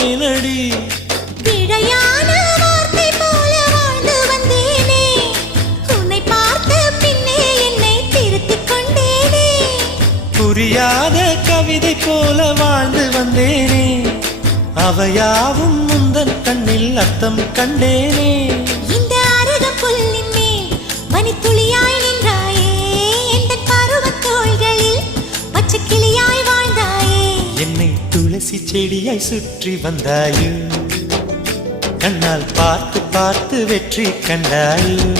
போனேனடி. பிழையான வார்த்தை போல வாழ்ந்து வந்தேனே, உன்னை பார்த்த பின்னே என்னை திருத்திக் கொண்டேனே. புரியாத கவிதை போல வாழ்ந்து வந்தேனே, அவையாவும் முந்தன் கண்ணில் அர்த்தம் கண்டேனே. இந்த அருகம் புல்லின் மேல் மணித்துளியாய் நின்றாயே, எந்த பருவத் தோள்களில் பச்சை கிளியாய் வாழ்ந்தாயே. என்னை துளசி செடியாய் சுற்றி வந்தாயோ, கண்ணால் பார்த்து பார்த்து வெற்றி கண்டாயோ.